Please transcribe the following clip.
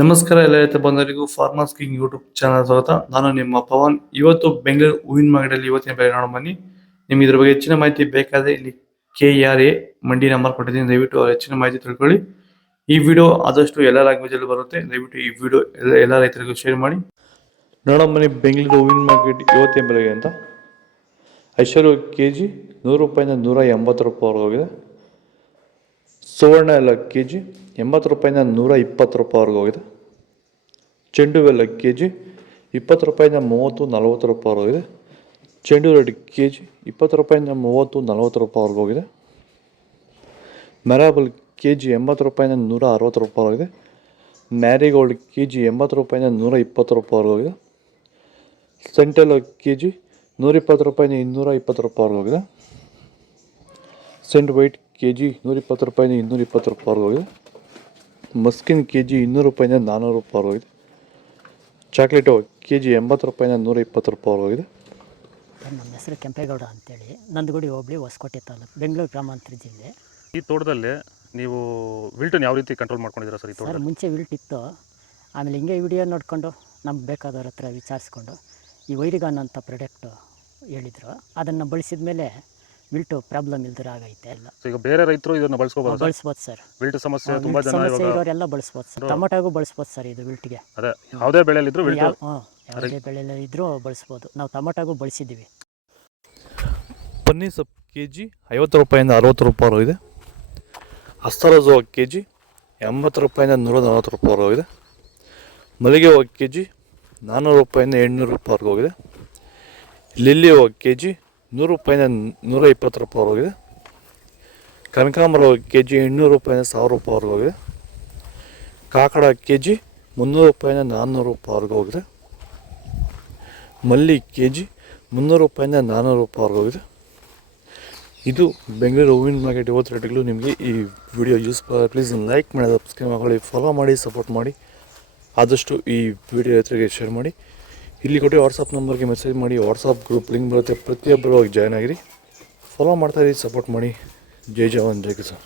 ನಮಸ್ಕಾರ ಎಲ್ಲ ರೈತ ಬಂಧುಗಳಿಗೂ ಫಾರ್ಮರ್ಸ್ ಕಿಂಗ್ ಯೂಟ್ಯೂಬ್ ಚಾನಲ್ ಸ್ವಾಗತ. ನಾನು ನಿಮ್ಮ ಪವನ್. ಇವತ್ತು ಬೆಂಗಳೂರು ಹೂವಿನ ಮಾರ್ಕೆಟಲ್ಲಿ ಇವತ್ತಿನ ಬೆಲೆ ನೋಡೋಣ ಬನ್ನಿ. ನಿಮ್ಗೆ ಇದ್ರ ಬಗ್ಗೆ ಹೆಚ್ಚಿನ ಮಾಹಿತಿ ಬೇಕಾದ್ರೆ ಇಲ್ಲಿ KRA ಮಂಡಿ ನಂಬರ್ ಕೊಟ್ಟಿದ್ದೀನಿ, ದಯವಿಟ್ಟು ಹೆಚ್ಚಿನ ಮಾಹಿತಿ ತಿಳ್ಕೊಳ್ಳಿ. ಈ ವಿಡಿಯೋ ಆದಷ್ಟು ಎಲ್ಲ ಲ್ಯಾಂಗ್ವೇಜ್ ಅಲ್ಲಿ ಬರುತ್ತೆ, ದಯವಿಟ್ಟು ಈ ವಿಡಿಯೋ ಎಲ್ಲ ರೈತರಿಗೂ ಶೇರ್ ಮಾಡಿ. ನೋಡೋಣ ಬನ್ನಿ ಬೆಂಗಳೂರು ಹೂವಿನ ಮಾರ್ಕೆಟ್ ಇವತ್ತಿನ ಬೆಲೆಗೆ ಅಂತ. ಐಶ್ವರ್ಯ KG 100 ರೂಪಾಯಿಂದ 180 ರೂಪಾಯಿವರೆಗೆ ಹೋಗಿದೆ. ಸುವರ್ಣ ಎಲ್ಲ KG 80 ರೂಪಾಯಿಂದ 120 ರೂಪಾಯಿವರೆಗೆ ಹೋಗಿದೆ. ಚೆಂಡು ಎಲ್ಲ KG 20 ರೂಪಾಯಿಂದ 30-40 ರೂಪಾಯಿವರೆಗೆ ಹೋಗಿದೆ. ಚೆಂಡು ರೆಡ್ KG 20 ರೂಪಾಯಿಂದ 30-40 ರೂಪಾಯಿವರೆಗೆ ಹೋಗಿದೆ. ಮೆರಾಬಲ್ KG 80 ರೂಪಾಯಿಂದ 160 ರೂಪಾಯಿವರೆಗಿದೆ. ಮ್ಯಾರಿಗೋಲ್ಡ್ KG 80 ರೂಪಾಯಿಂದ 120 ರೂಪಾಯಿವರೆಗೆ ಹೋಗಿದೆ. ಸೆಂಟೆಲ್ KG 120 ರೂಪಾಯಿಂದ 220 ರೂಪಾಯಿವರೆಗೆ ಹೋಗಿದೆ. ಸೆಂಟ್ ವೈಟ್ KG 120 ರೂಪಾಯಿಂದ 220 ರೂಪಾಯಿವರೆಗೆ ಹೋಗಿದೆ. ಮಸ್ಕಿನ್ KG 200 ರೂಪಾಯಿಂದ 400 ರೂಪಾಯಿವರೆಗೆ ಹೋಗಿದೆ. ಚಾಕ್ಲೇಟು KG 80 ರೂಪಾಯಿಂದ 120 ರೂಪಾಯಿವರೆಗೆ ಹೋಗಿದೆ. ನಮ್ಮ ಹೆಸರು ಕೆಂಪೇಗೌಡ ಅಂತೇಳಿ, ನಂದಗುಡಿ ಹೋಬಳಿ ಹೊಸಕೋಟೆ ತಾಲೂಕು, ಬೆಂಗಳೂರು ಗ್ರಾಮಾಂತರ ಜಿಲ್ಲೆ. ಈ ತೋಟದಲ್ಲಿ ನೀವು ವಿಲ್ಟನ್ನು ಯಾವ ರೀತಿ ಕಂಟ್ರೋಲ್ ಮಾಡ್ಕೊಂಡಿದ್ದೀರಾ ಸರ್? ಈ ತೋಟ ಮುಂಚೆ ವಿಲ್ಟ್ ಇತ್ತು, ಆಮೇಲೆ ಹಿಂಗೆ ವಿಡಿಯೋ ನೋಡಿಕೊಂಡು ನಮ್ಗೆ ಬೇಕಾದವ್ರ ಹತ್ರ ವಿಚಾರಿಸ್ಕೊಂಡು ಈ ವೈರಿಗಾನ್ ಅಂತ ಪ್ರಾಡಕ್ಟು ಹೇಳಿದರು, ಅದನ್ನು ಬಳಸಿದ ಮೇಲೆ ವಿಲ್ಟು ಪ್ರಾಬ್ಲಮ್ ಇಲ್ದಿರ ಆಗೈತೆ ಎಲ್ಲ. ಈಗ ಬೇರೆ ರೈತರು ಇದನ್ನು ಬಳಸ್ಬೋದು ಸರ್. ವಿಲ್ಟ್ ಸಮಸ್ಯೆ ತುಂಬ ಜನ ಇರೋರೆಲ್ಲ ಬಳಸ್ಬೋದು ಸರ್. ಟೊಮೊಟೊಗೂ ಬಳಸ್ಬೋದು ಸರ್ ಇದು ವಿಲ್ಟ್ಗೆ. ಅದೇ ಯಾವುದೇ ಬೆಳೆಯಲ್ಲಿದ್ದರೂ ಯಾವುದೇ ಬೆಳೆಯಲ್ಲಿ ಇದ್ರೂ ಬಳಸ್ಬೋದು. ನಾವು ಟೊಮೊಟೊಗೂ ಬಳಸಿದ್ದೀವಿ. ಪನ್ನೀರ್ ಸೊಪ್ಪು KG 50 ರೂಪಾಯಿಂದ 60 ರೂಪಾಯಿವರೆಗೆ ಇದೆ. ಹಸ್ತರಜು KG 80 ರೂಪಾಯಿಂದ 140 ರೂಪಾಯಿವರೆಗೆ ಹೋಗಿದೆ. ಮಲ್ಲಿಗೆ ಹೂವು KG 400 ರೂಪಾಯಿಂದ 800 ರೂಪಾಯಿವರೆಗೆ ಹೋಗಿದೆ. ಲಿಲ್ಲಿ ಹೂವು KG 100 ರೂಪಾಯಿಂದ 120 ರೂಪಾಯಿವರೆಗೆ ಹೋಗಿದೆ. ಕನಕಾಂಬರ KG 800 ರೂಪಾಯಿಂದ 1000 ರೂಪಾಯಿವರೆಗೆ ಹೋಗಿದೆ. ಕಾಕಡ KG 300 ರೂಪಾಯಿಂದ 400 ರೂಪಾಯಿವರೆಗೆ ಹೋಗಿದೆ. ಮಲ್ಲಿ KG 300 ರೂಪಾಯಿಂದ 400 ರೂಪಾಯಿವರೆಗೆ ಹೋಗಿದೆ. ಇದು ಬೆಂಗಳೂರು ಹೂವಿನ ಮಾರ್ಕೆಟ್ ಇವತ್ತು ರೇಟ್ಗಳು. ನಿಮಗೆ ಈ ವಿಡಿಯೋ ಯೂಸ್ಫುಲ್ ಆಗಿ ಪ್ಲೀಸ್ ಲೈಕ್ ಮಾಡಿ, ಸಬ್ಸ್ಕ್ರೈಬ್ ಮಾಡಿ, ಫಾಲೋ ಮಾಡಿ, ಸಪೋರ್ಟ್ ಮಾಡಿ. ಆದಷ್ಟು ಈ ವಿಡಿಯೋ ರೈತರಿಗೆ ಶೇರ್ ಮಾಡಿ. ಇಲ್ಲಿ ಕೊಟ್ಟು ವಾಟ್ಸಪ್ ನಂಬರ್ಗೆ ಮೆಸೇಜ್ ಮಾಡಿ, ವಾಟ್ಸಪ್ ಗ್ರೂಪ್ ಲಿಂಕ್ ಬರುತ್ತೆ, ಪ್ರತಿಯೊಬ್ಬರು ಜಾಯ್ನ್ ಆಗಿರಿ, ಫಾಲೋ ಮಾಡ್ತಾಯಿರಿ, ಸಪೋರ್ಟ್ ಮಾಡಿ. ಜೈ ಜವಾನ್ ಜೈ ಕಿಸಾನ್.